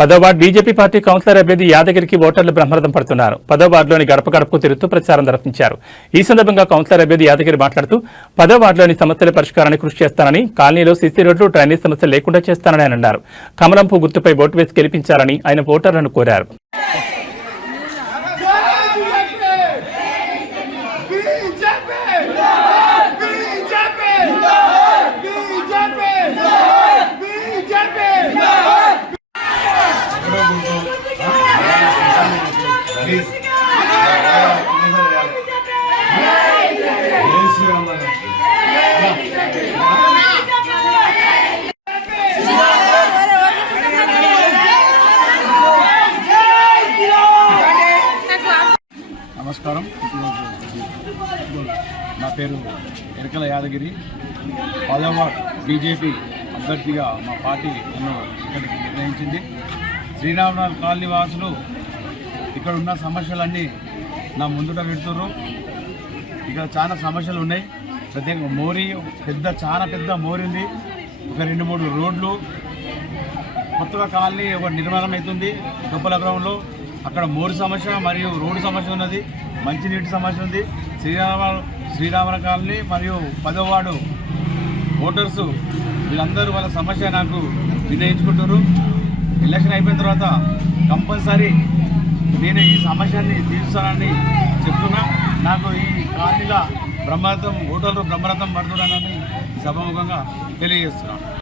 10వ ward BJP party councillor అభ్యర్థి యాదగిరికి ఓటర్లు బ్రహ్మరథం పడుతున్నారు. 10వ వార్డులోని గడప గడపకు తిరుగుతూ ప్రచారం నిర్వహించారు. ఈ సందర్భంగా కౌన్సిలర్ అభ్యర్థి యాదగిరి మాట్లాడుతూ 10వ వార్డులోని సమస్యల పరిష్కారానికి కృషి చేస్తానని, కాలనీలో సీసీ రోడ్లు, డ్రైనేజ్ సమస్యలు లేకుండా చేస్తానని ఆయన అన్నారు. కమలంపు గుర్తుపై ఓటు వేసి గెలిపించాలని ఆయన ఓటర్లను కోరారు. నమస్కారం. నా పేరు ఎరకల యాదగిరి. 10వ వార్డు బీజేపీ అభ్యర్థిగా మా పార్టీ నన్ను ఇక్కడికి నిర్ణయించింది. శ్రీరామనగర్ కాలనీ వాసులు ఇక్కడ ఉన్న సమస్యలన్నీ నా ముందుట పెడుతున్నారు. ఇక్కడ చాలా సమస్యలు ఉన్నాయి. ప్రత్యేకంగా మోరీ చాలా పెద్ద మోరీ ఉంది. ఒక 2-3 రోడ్లు కొత్తగా కాలనీ ఒక నిర్మాణం అవుతుంది. గొప్పల గ్రామంలో అక్కడ మోరు సమస్య మరియు రోడ్డు సమస్య ఉన్నది, మంచినీటి సమస్య ఉంది. శ్రీరామన కాలనీ మరియు 10వ వార్డు ఓటర్సు వీళ్ళందరూ వాళ్ళ సమస్య నాకు వినియోగించుకుంటారు. ఎలక్షన్ అయిపోయిన తర్వాత కంపల్సరీ నేను ఈ సమస్యని తీర్చాలని చెప్తున్నా. నాకు ఈ కాలనీలో ఓటర్లు బ్రహ్మరథం పడుతున్నానని సభాముఖంగా తెలియజేస్తున్నాను.